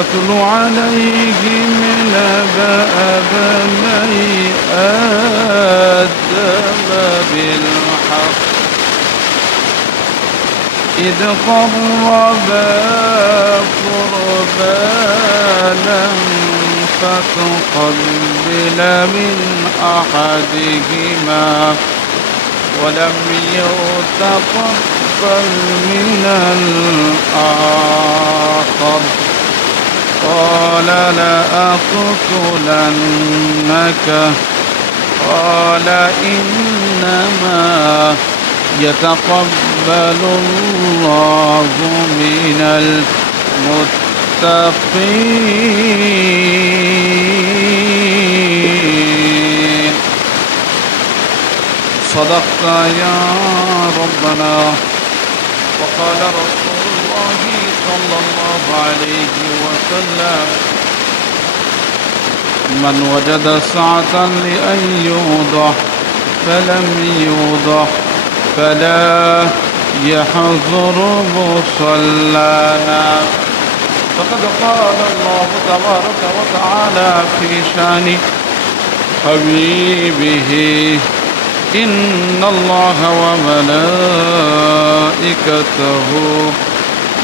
واتل عليهم نبأ بني آدم بالحق إذ قربا قربانا فتقبل من أحدهما ولم يتقبل من الآخر قال لأقتلنك قال إنما يتقبل الله من المتقين صدقت يا ربنا وقال رسول الله صلى الله عليه وسلم من وجد سعة لأن يوضح فلم يوضح فلا يحضر مصلانا فقد قال الله تبارك وتعالى في شان حبيبه إن الله وملائكته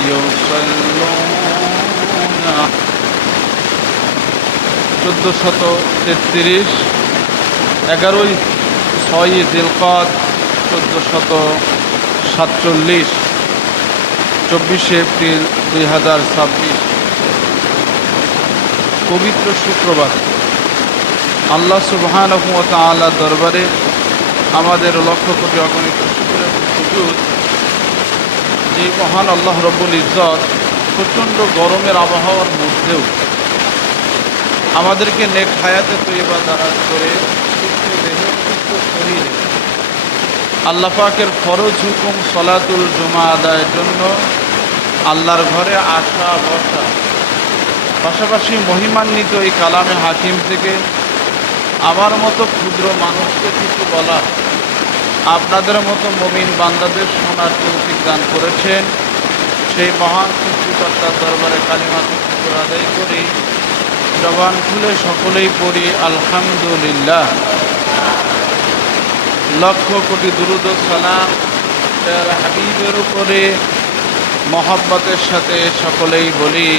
يصلون 1433 11 জিলকদ 1447 24 এপ্রিল 2026 পবিত্র শুক্রবার আল্লাহ সুবহানাহু ওয়া তাআলা দরবারে আমাদের লক্ষ কোটি অগণিত শুকর সুজুদ যে মহান আল্লাহ রব্বুল ইজ্জত প্রচণ্ড গরমের আবহাওয়ার মধ্যেও আমাদেরকে নেক হায়াতে তৈয়বা দারাজ করে সুস্থ দেহে সুস্থ শরীরে আল্লাহ পাকের ফরজ হুকুম সলাতুল জুমা আদায়ের জন্য আল্লাহর ঘরে আসা বসা পাশাপাশি মহিমান্বিত এই কালামে হাকিম থেকে আমার মতো ক্ষুদ্র মানুষকে কিছু বলা আপনাদের মতো মুমিন বান্দাদের শোনার তৌফিক দান করেছেন সেই মহান সৃষ্টিকর্তার দরবারে কালিমাত শুকর আদায় করি জবান খুলে সকলেই পড়ি আলহামদুলিল্লাহ লক্ষ কোটি দুরূদ ও সালাম তার হাবিবের উপরে মহব্বতের সাথে সকলেই বলি